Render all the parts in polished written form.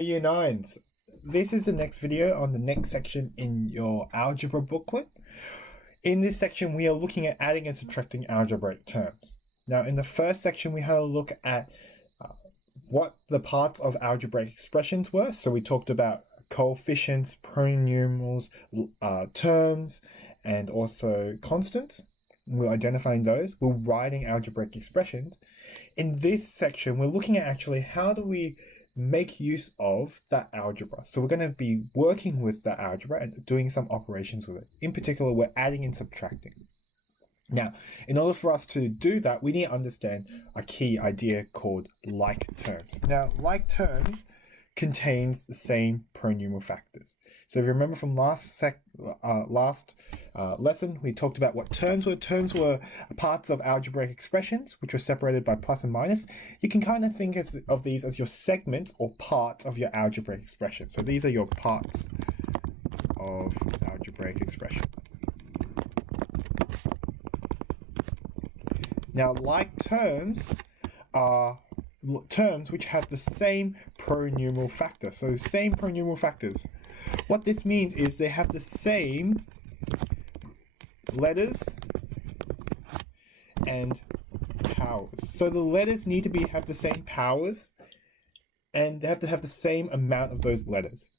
Year 9s. This is the next video on the next section in your algebra booklet. In this section, we are looking at adding and subtracting algebraic terms. Now, in the first section, we had a look at what the parts of algebraic expressions were. So we talked about coefficients, polynomials, terms, and also constants. We're identifying those. We're writing algebraic expressions. In this section, we're looking at actually how do we make use of that algebra. So we're going to be working with that algebra and doing some operations with it. In particular, we're adding and subtracting. Now, in order for us to do that, we need to understand a key idea called like terms. Now, like terms contains the same polynomial factors. So if you remember from last lesson, we talked about what terms were. Terms were parts of algebraic expressions, which were separated by plus and minus. You can kind of think of these as your segments or parts of your algebraic expression. So these are your parts of algebraic expression. Now, like terms are terms which have the same polynomial factor. So same polynomial factors. What this means is they have the same letters and powers. So the letters need to have the same powers, and they have to have the same amount of those letters.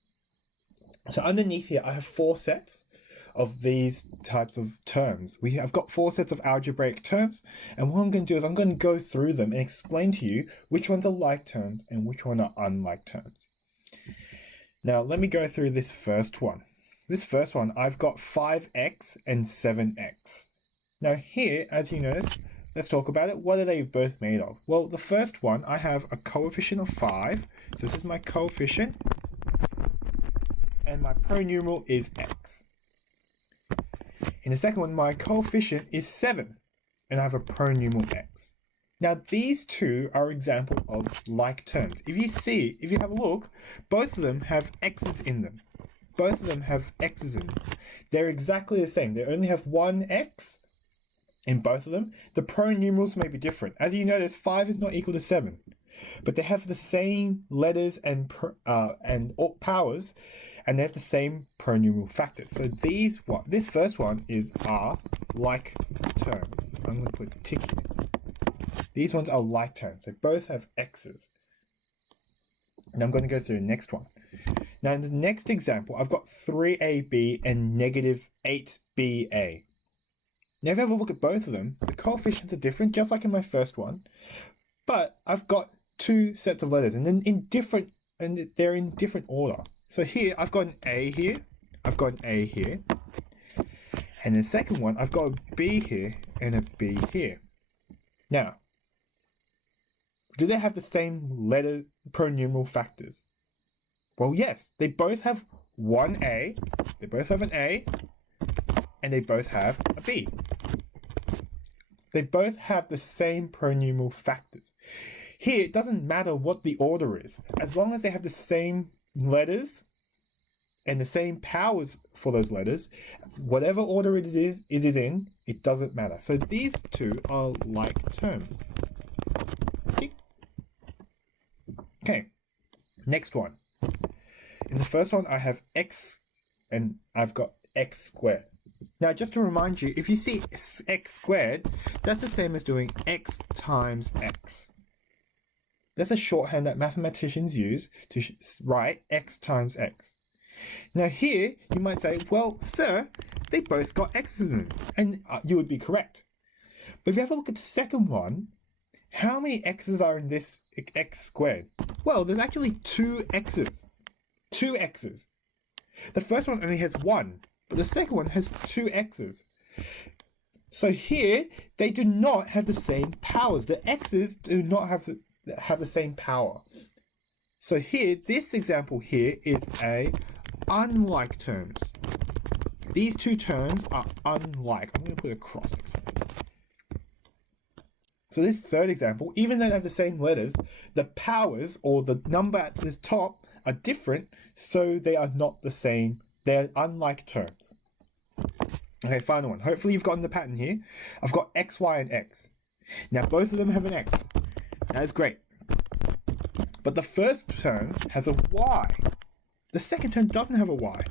So underneath here, I have 4 sets of these types of terms. I've got 4 sets of algebraic terms, and what I'm going to do is I'm going to go through them and explain to you which ones are like terms and which one are unlike terms. Now let me go through this first one. This first one, I've got 5x and 7x. Now here, as you notice, let's talk about it. What are they both made of? Well, the first one, I have a coefficient of 5. So this is my coefficient, and my polynomial is x. In the second one, my coefficient is 7, and I have a polynomial x. Now, these two are examples of like terms. If you have a look, both of them have x's in them. Both of them have x's in them. They're exactly the same. They only have one x in both of them. The polynomials may be different. As you notice, 5 is not equal to 7, but they have the same letters and powers, and they have the same polynomial factors. So this first one are like terms. I'm going to put a tick here. These ones are like terms. They both have x's. Now I'm going to go through the next one. Now in the next example, I've got 3ab and negative 8ba. Now if you have a look at both of them, the coefficients are different, just like in my first one, but I've got 2 sets of letters, and then they're in different order. So here, I've got an A here, I've got an A here, and the second one, I've got a B here and a B here. Now, do they have the same letter polynomial factors? Well, yes, they both have one A, they both have an A, and they both have a B. They both have the same polynomial factors. Here, it doesn't matter what the order is, as long as they have the same letters and the same powers for those letters, whatever order it is in, it doesn't matter. So these two are like terms. Okay, next one. In the first one, I have x and I've got x squared. Now, just to remind you, if you see x squared, that's the same as doing x times x. That's a shorthand that mathematicians use to write x times x. Now here, you might say, well, sir, they both got x's in them, and you would be correct. But if you have a look at the second one, how many x's are in this x squared? Well, there's actually 2 x's. 2 x's. The first one only has 1, but the second one has 2 x's. So here, they do not have the same powers. The x's do not have the same power. So here, this example here is a unlike terms. These 2 terms are unlike. I'm going to put a cross. So this third example, even though they have the same letters, the powers or the number at the top are different, so they are not the same. They're unlike terms. Okay, final one. Hopefully you've gotten the pattern here. I've got x, y, and x. Now both of them have an x. That is great. But the first term has a y. The second term doesn't have a y.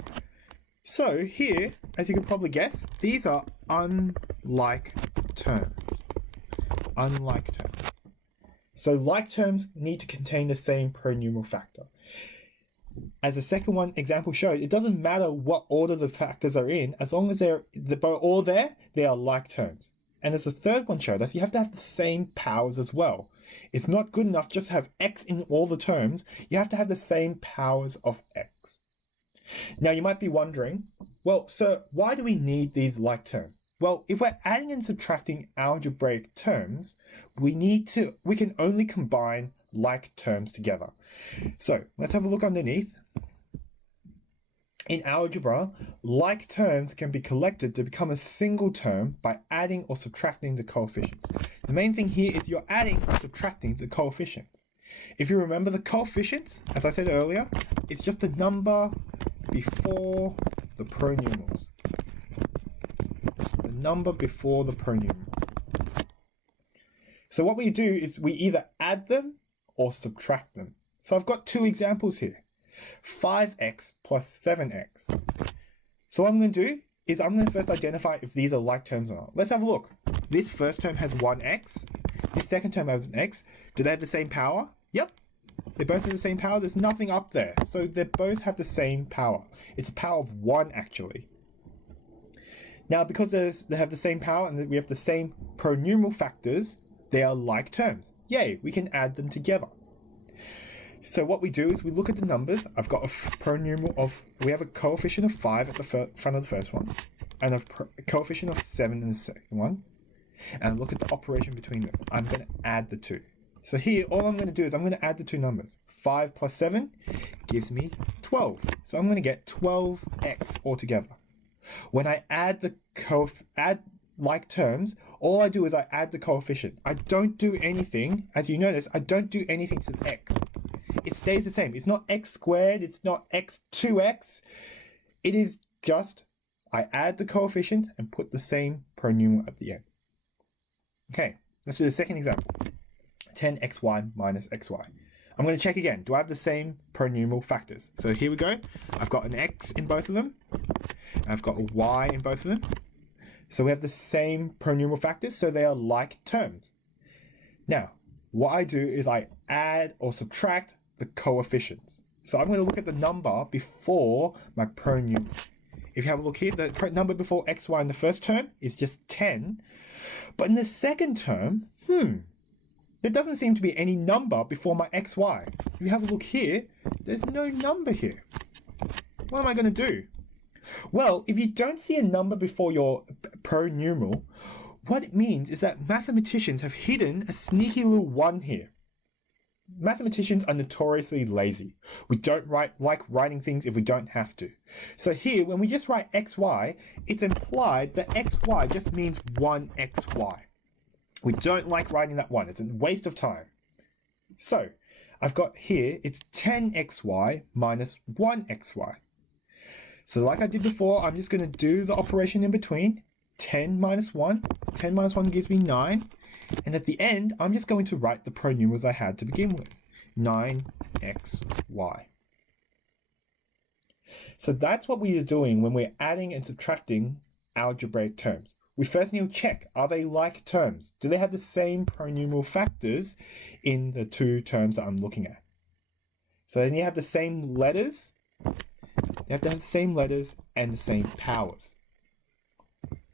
So here, as you can probably guess, these are unlike terms. Unlike terms. So like terms need to contain the same pronumeral factor. As the second one example showed, it doesn't matter what order the factors are in, as long as they're all there, they are like terms. And as the third one showed us, you have to have the same powers as well. It's not good enough just to have x in all the terms, you have to have the same powers of x. Now you might be wondering, well, sir, why do we need these like terms? Well, if we're adding and subtracting algebraic terms, we can only combine like terms together. So let's have a look underneath. In algebra, like terms can be collected to become a single term by adding or subtracting the coefficients. The main thing here is you're adding or subtracting the coefficients. If you remember the coefficients, as I said earlier, it's just a number before the pronumerals. The number before the pronumeral. So what we do is we either add them or subtract them. So I've got two examples here. 5x plus 7x. So what I'm going to do is I'm going to first identify if these are like terms or not. Let's have a look. This first term has 1x. This second term has an x. Do they have the same power? Yep. They both have the same power. There's nothing up there. So they both have the same power. It's a power of 1 actually. Now because they have the same power and we have the same pronumeral factors, they are like terms. Yay, we can add them together. So what we do is we look at the numbers. I've got a pronumeral of, we have a coefficient of 5 at the front of the first one, and a coefficient of 7 in the second one. And look at the operation between them. I'm going to add the two. So here, all I'm going to do is I'm going to add the two numbers. 5 plus 7 gives me 12. So I'm going to get 12x altogether. When I add the like terms, all I do is I add the coefficient. I don't do anything, as you notice, I don't do anything to the x. It stays the same. It's not x squared, it's not x2x. It is just, I add the coefficient and put the same pronumeral at the end. Okay, let's do the second example. 10xy minus xy. I'm going to check again. Do I have the same pronumeral factors? So here we go. I've got an x in both of them. And I've got a y in both of them. So we have the same pronumeral factors, so they are like terms. Now, what I do is I add or subtract the coefficients. So I'm going to look at the number before my pronumeral. If you have a look here, the number before xy in the first term is just 10. But in the second term, there doesn't seem to be any number before my xy. If you have a look here, there's no number here. What am I going to do? Well, if you don't see a number before your pronumeral, what it means is that mathematicians have hidden a sneaky little 1 here. Mathematicians are notoriously lazy. We don't like writing things if we don't have to. So here, when we just write xy, it's implied that xy just means 1xy. We don't like writing that 1. It's a waste of time. So I've got here, it's 10xy minus 1xy. So like I did before, I'm just going to do the operation in between. 10 minus 1. 10 minus 1 gives me 9. And at the end, I'm just going to write the pronumerals I had to begin with. 9xy. So that's what we are doing when we're adding and subtracting algebraic terms. We first need to check, are they like terms? Do they have the same pronumeral factors in the two terms that I'm looking at? So then you have the same letters. You have to have the same letters and the same powers.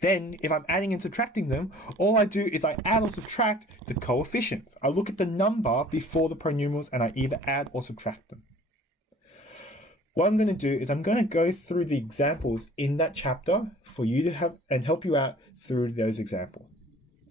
Then, if I'm adding and subtracting them, all I do is I add or subtract the coefficients. I look at the number before the pronumerals and I either add or subtract them. What I'm going to do is I'm going to go through the examples in that chapter for you to have and help you out through those examples.